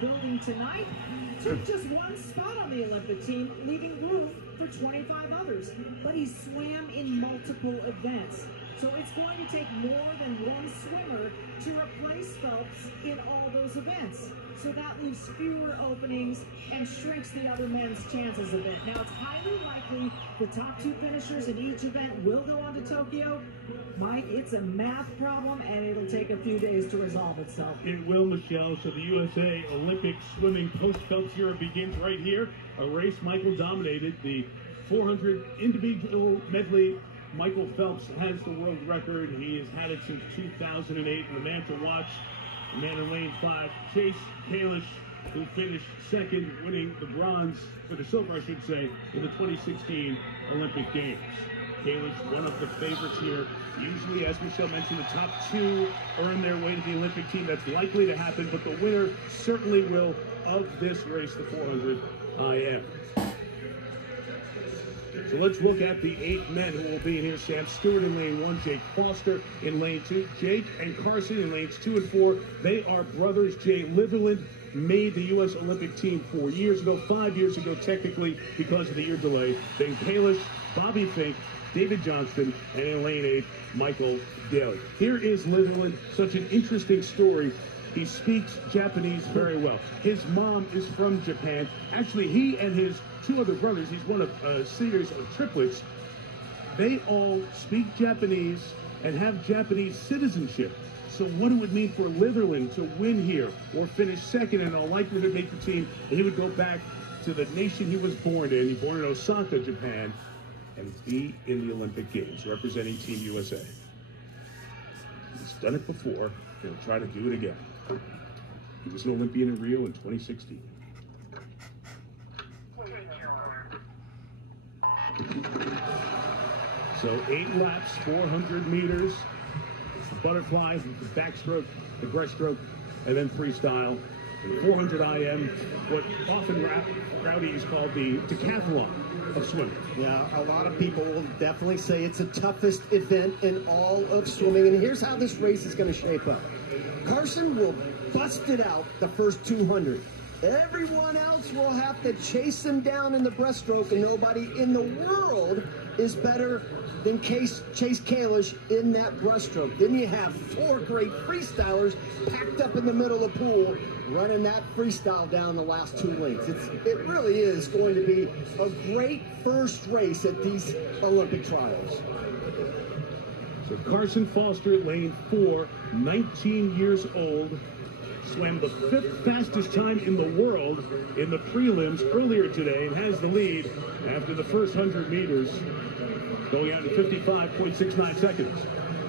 Building tonight took just one spot on the Olympic team, leaving room for 25 others. But he swam in multiple events. So it's going to take more than one swimmer to replace Phelps in all those events. So that leaves fewer openings and shrinks the other men's chances a bit. Now, it's highly likely the top two finishers in each event will go on to Tokyo. Mike, it's a math problem, and it'll take a few days to resolve itself. It will, Michelle. So the USA Olympic swimming post-Phelps era begins right here. A race Michael dominated, the 400 individual medley. Michael Phelps has the world record. He has had it since 2008. And the man to watch, the man in lane 5, Chase Kalisz, who finished second, winning the bronze, or the silver, I should say, in the 2016 Olympic Games. Kalisz, one of the favorites here. Usually, as Michelle mentioned, the top two earn their way to the Olympic team. That's likely to happen, but the winner certainly will of this race, the 400 IM. So let's look at the 8 men who will be in here. Sam Stewart in lane 1, Jake Foster in lane 2, Jake and Carson in lanes 2 and 4. They are brothers. Jay Litherland made the U.S. Olympic team 4 years ago, 5 years ago technically because of the year delay. Then Kalisz, Bobby Fink, David Johnston, and in lane 8, Michael Daly. Here is Litherland, such an interesting story. He speaks Japanese very well. His mom is from Japan. Actually, he and his 2 other brothers, he's one of a series of triplets, they all speak Japanese and have Japanese citizenship. So what it would mean for Litherland to win here or finish second and all likely to make the team, he would go back to the nation he was born in. He was born in Osaka, Japan, and be in the Olympic Games representing Team USA. He's done it before. He'll try to do it again. He was an Olympian in Rio in 2016. So 8 laps, 400 meters. The butterfly, the backstroke, the breaststroke, and then freestyle. The 400 IM, what often Rowdy is called the decathlon of swimming. Yeah, a lot of people will definitely say it's the toughest event in all of swimming. And here's how this race is going to shape up. Carson will bust it out the first 200. Everyone else will have to chase him down in the breaststroke, and nobody in the world is better than Chase Kalisz in that breaststroke. Then you have 4 great freestylers packed up in the middle of the pool running that freestyle down the last 2 lengths. It really is going to be a great first race at these Olympic trials. So Carson Foster, lane 4, 19 years old, swam the 5th fastest time in the world in the prelims earlier today and has the lead after the first 100 meters, going out to 55.69 seconds.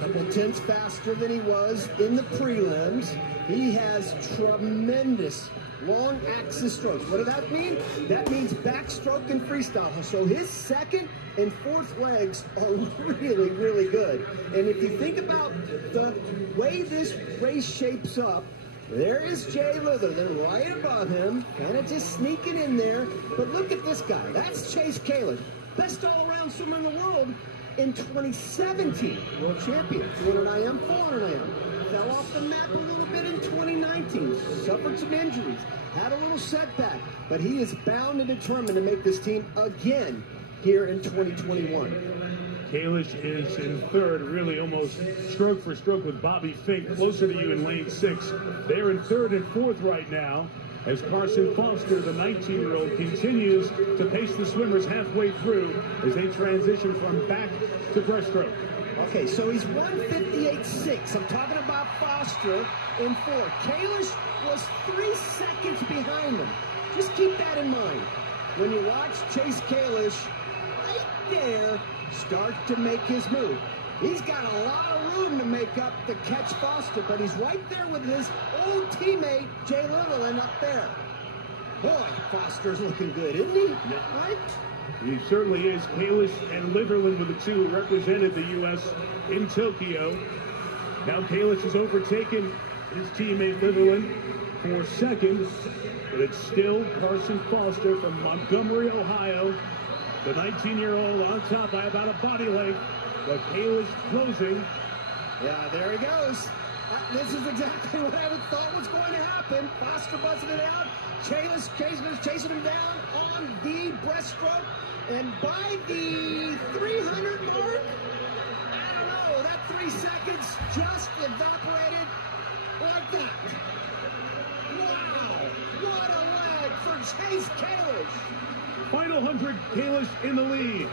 A couple tenths faster than he was in the prelims. He has tremendous long axis strokes. What does that mean? That means backstroke and freestyle. So his second and fourth legs are really, really good. And if you think about the way this race shapes up, there is Jay Litherland right above him, kind of just sneaking in there. But look at this guy. That's Chase Kalisz, best all-around swimmer in the world in 2017. World champion, 200 IM, 400 IM. Fell off the map a little bit in 2019. Suffered some injuries, had a little setback. But he is bound and determined to make this team again here in 2021. Kalisz is in third, really almost stroke for stroke with Bobby Fink, closer to you in lane 6. They're in third and fourth right now as Carson Foster, the 19-year-old, continues to pace the swimmers halfway through as they transition from back to breaststroke. Okay, so he's 158.6. I'm talking about Foster in fourth. Kalisz was 3 seconds behind him. Just keep that in mind. When you watch Chase Kalisz right there start to make his move. He's got a lot of room to make up to catch Foster, but he's right there with his old teammate, Jay Litherland, up there. Boy, Foster's looking good, isn't he? Yeah. Right? He certainly is. Kalisz and Litherland were the 2 who represented the U.S. in Tokyo. Now Kalisz has overtaken his teammate Litherland for second, but it's still Carson Foster from Montgomery, Ohio. The 19-year-old on top by about a body length, but Kalisz closing. Yeah, there he goes. This is exactly what I thought was going to happen. Foster busting it out. Kalis chasing him down on the breaststroke. And by the 300 mark, I don't know, that 3 seconds just evaporated like that. Wow, what a leg for Chase Kalish. Final 100, Kalish in the lead.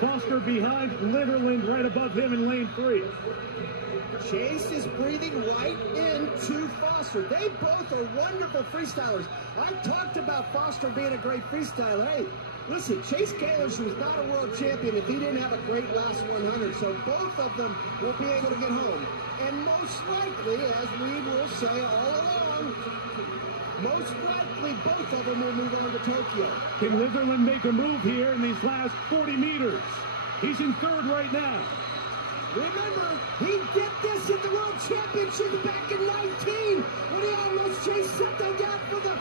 Foster behind, Litherland right above him in lane 3. Chase is breathing right into Foster. They both are wonderful freestylers. I talked about Foster being a great freestyler. Hey, listen, Chase Kalish was not a world champion if he didn't have a great last 100. So both of them will be able to get home. And most likely, as we will say all along, most likely both of them will move on to Tokyo. Can Litherland make a move here in these last 40 meters? He's in third right now. Remember, he did this at the World Championship back in 19 when he almost chased something down for the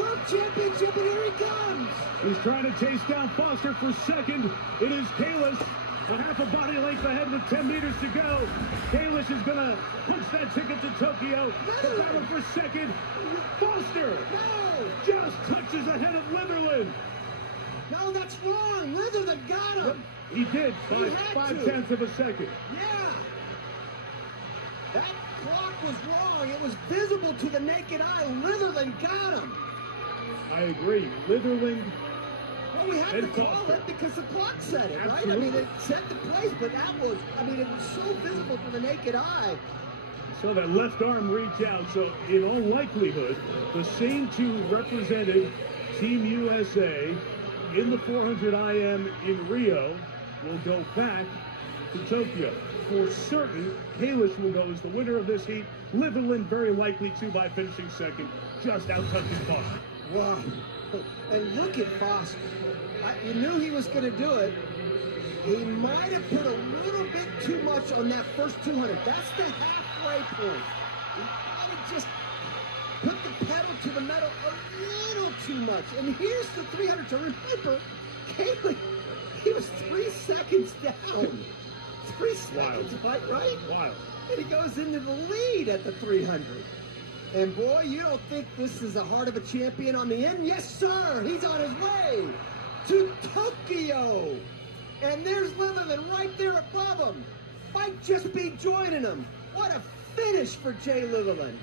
World Championship, and here he comes. He's trying to chase down Foster for second. It is Kalish, a half a body length ahead with 10 meters to go. Kalish is going to punch that ticket to Tokyo. The battle for second. Foster just touches ahead of Litherland. No, that's wrong. Litherland got him. He did by 5/10 of a second. Yeah. That clock was wrong. It was visible to the naked eye. Litherland got him. I agree. Litherland. Well, we had to call it because the clock said it, right? I mean, it set the place, but that was, I mean, it was so visible to the naked eye. So that left arm reach out. So in all likelihood, the same two represented Team USA in the 400 IM in Rio will go back to Tokyo. For certain, Kalish will go as the winner of this heat. Litherland very likely to by finishing second, just out-touching Foster. Wow. And look at Foster. You knew he was going to do it. He might have put a little bit too much on that first 200. That's the halfway point. He might have just put the pedal to the metal a little too much. And here's the 300. So remember, Kalish, he was 3 seconds down. 3 seconds, right? Wild. And he goes into the lead at the 300. And boy, you don't think this is a heart of a champion on the end? Yes, sir. He's on his way to Tokyo. And there's Litherland right there above him. Might just be joining him. What a finish for Jay Litherland.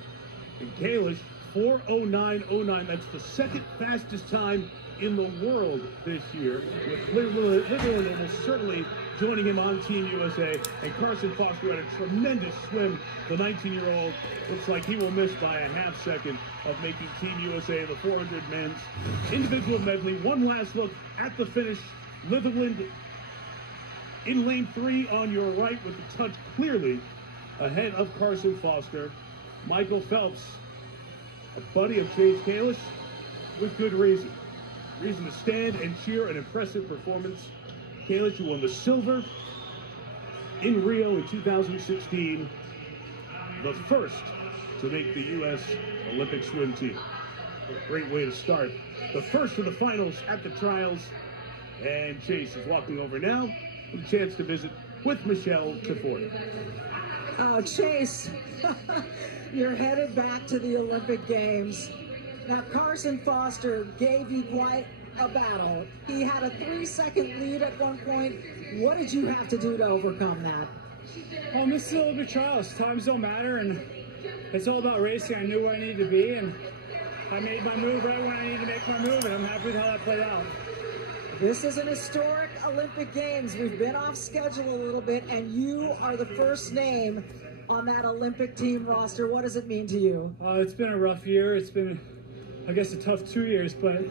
And Kalish, 4:09.09. That's the second fastest time in the world this year. With Litherland almost certainly joining him on Team USA. And Carson Foster had a tremendous swim. The 19-year-old looks like he will miss by a half second of making Team USA the 400 men's individual medley. One last look at the finish. Litherland in lane 3 on your right with the touch clearly ahead of Carson Foster. Michael Phelps, a buddy of Chase Kalish, with good reason. Reason to stand and cheer an impressive performance. Kalish, who won the silver in Rio in 2016, the first to make the U.S. Olympic swim team. A great way to start. The first of the finals at the trials. And Chase is walking over now with a chance to visit with Michelle Tafoya. Oh, Chase, you're headed back to the Olympic Games. Now, Carson Foster gave you quite a battle. He had a 3-second lead at one point. What did you have to do to overcome that? Well, this is the Olympic trials. Times don't matter, and it's all about racing. I knew where I needed to be, and I made my move right when I needed to make my move, and I'm happy with how that played out. This is an historic Olympic Games. We've been off schedule a little bit, and you are the first name on that Olympic team roster. What does it mean to you? It's been a rough year. It's been, I guess, a tough 2 years, but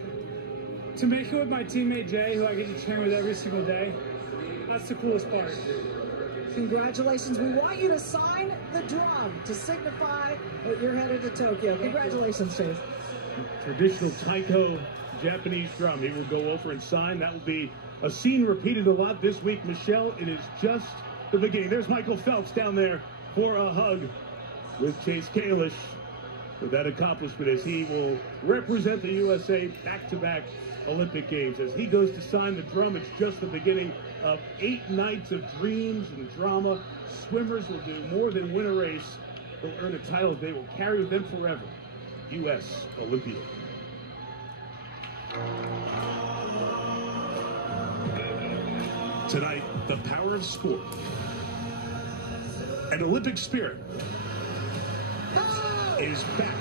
to make it with my teammate Jay, who I get to train with every single day, that's the coolest part. Congratulations. We want you to sign the drum to signify that you're headed to Tokyo. Congratulations, Chase. Traditional taiko Japanese drum. He will go over and sign. That will be a scene repeated a lot this week. Michelle, it is just the beginning. There's Michael Phelps down there for a hug with Chase Kalish with that accomplishment as he will represent the USA back-to-back Olympic Games. As he goes to sign the drum, it's just the beginning of 8 nights of dreams and drama. Swimmers will do more than win a race. They'll earn a title they will carry with them forever. U.S. Olympian. Tonight, the power of sport and Olympic spirit is back.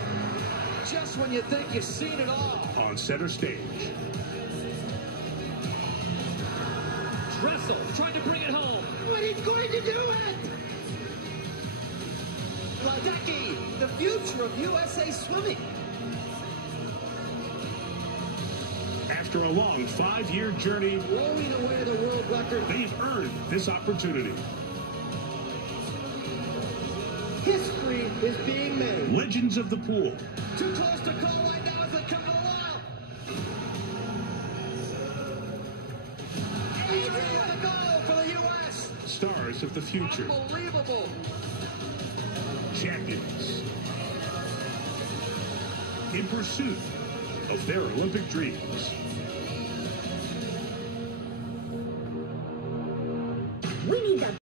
Just when you think you've seen it all. On center stage. Dressel trying to bring it home. But he's going to do it! Ledecky, the future of USA swimming. After a long 5-year journey, Blowing away the world record. they've earned this opportunity. History is being made. Legends of the pool. Too close to call right now as it comes out. Adrian with a goal for the U.S. Stars of the future. Unbelievable. Champions. In pursuit of their Olympic dreams. We need the